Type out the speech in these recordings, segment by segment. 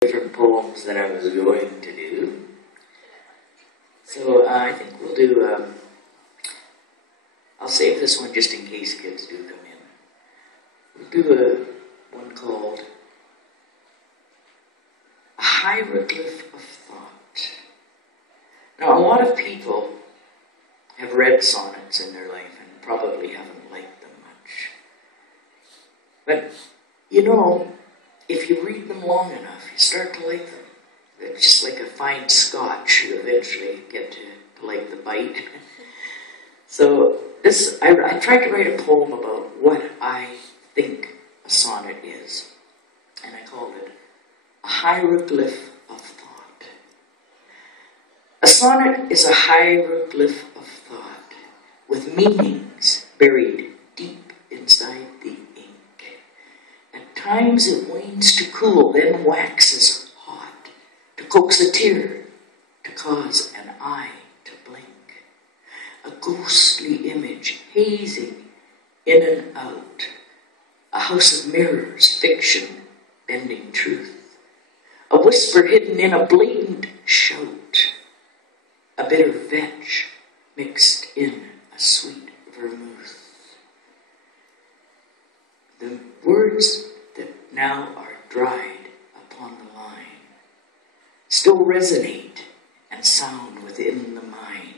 different poems that I was going to do. So I think we'll do, I'll save this one just in case kids do come in. We'll do one called A Hieroglyph of Thought. Now, a lot of people have read sonnets in their life and probably haven't liked them much. But, you know, if you read them long enough, you start to like them. They're just like a fine scotch. You eventually get to like the bite. So this, I tried to write a poem about what I think a sonnet is. And I called it A Hieroglyph of Thought. A sonnet is a hieroglyph of thought with meanings buried deep inside the ink. At times it wanes to cool, then waxes hot, to coax a tear, to cause an eye to blink. A ghostly image hazing in and out, a house of mirrors, fiction bending truth, a whisper hidden in a blatant shout, a bitter vetch mixed in a sweet vermouth. The words that now are dried upon the line still resonate and sound within the mind.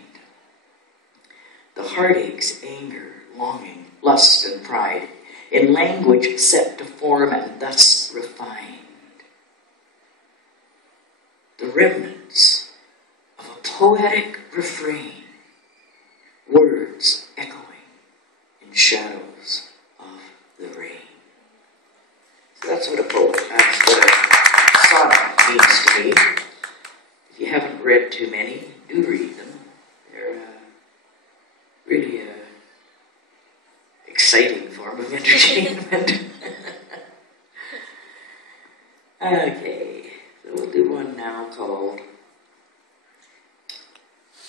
The heartaches, anger, longing, lust, and pride, in language set to form and thus refined. The remnants of a poetic refrain, words echoing in shadows of the rain. So that's what a sonnet means to me. If you haven't read too many, do read them. They're really an exciting form of entertainment. Okay, so we'll do one now called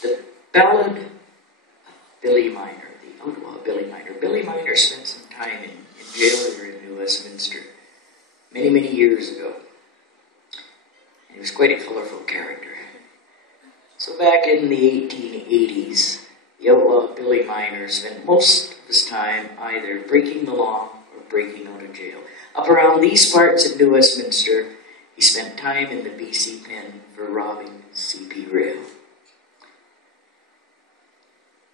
The Ballad of Billy Miner, the outlaw Billy Miner. Billy Miner spent some time in jail here in New Westminster many, many years ago. And he was quite a colorful character. So back in the 1880s, the outlaw Billy Miner spent most of his time either breaking the law or breaking out of jail. Up around these parts of New Westminster, he spent time in the BC pen for robbing CP Rail.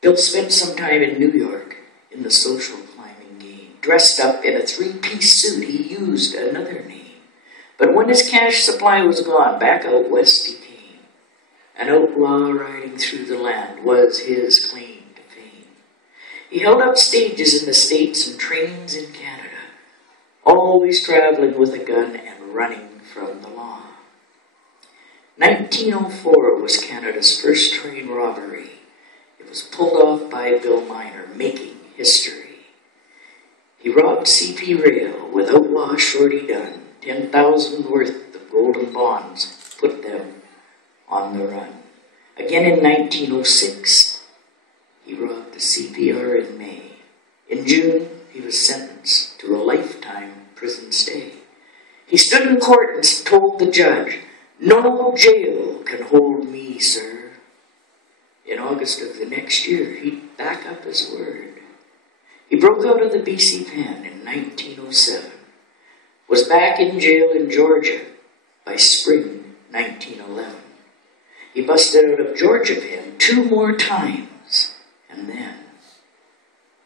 Bill spent some time in New York in the social climbing game. Dressed up in a three-piece suit, he used another name. But when his cash supply was gone, back out west he came. An outlaw riding through the land was his claim to fame. He held up stages in the States and trains in Canada, always traveling with a gun and running from the law. 1904 was Canada's first train robbery. It was pulled off by Bill Miner, making history. He robbed CP Rail with outlaw Shorty Dunn. 10,000 worth of golden bonds put them on the run. Again in 1906, he robbed the CPR in May. In June, he was sentenced to a lifetime prison stay. He stood in court and told the judge, "No jail can hold me, sir." In August of the next year, he'd back up his word. He broke out of the BC pen in 1907, was back in jail in Georgia by spring 1911. He busted out of Georgia pen 2 more times, and then,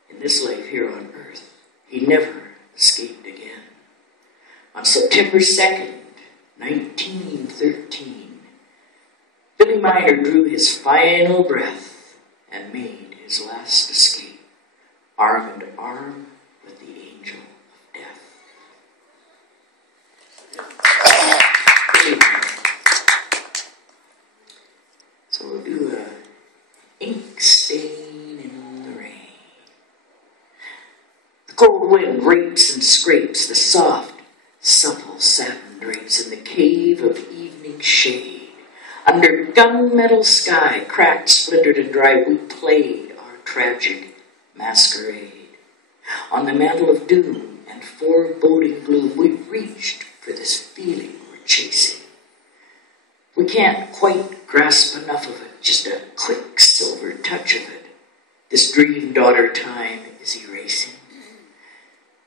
in this life here on earth, he never escaped again. On September 2nd, 1913, Billy Miner drew his final breath and made his last escape, arm in arm with the angel of death. So we'll do a ink stain in the rain. The cold wind rapes and scrapes the soft, supple satin drapes in the cave of evening shade. Under gunmetal sky, cracked, splintered, and dry, we played our tragic masquerade. On the mantle of doom and foreboding gloom, we reached for this feeling we're chasing. We can't quite grasp enough of it, just a quick silver touch of it. This dream daughter time is erasing.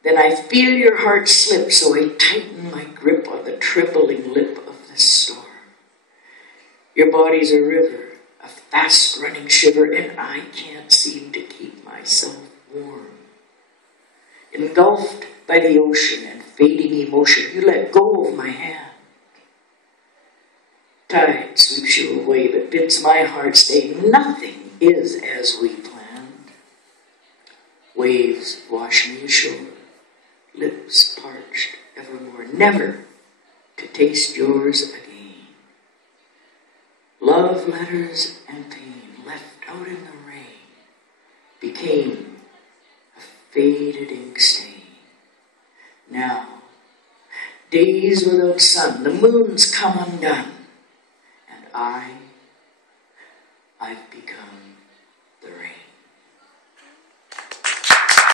Then I feel your heart slip, so I tighten my grip on the trembling lip of the storm. Your body's a river, a fast-running shiver, and I can't seem to keep myself warm. Engulfed by the ocean and fading emotion, you let go of my hand. Tide sweeps you away, but bids my heart stay. Nothing is as we planned. Waves wash me ashore, lips parched evermore, never to taste yours again. Love letters and pain left out in the rain became a faded ink stain. Now, days without sun, the moon's come undone, and I've become the rain.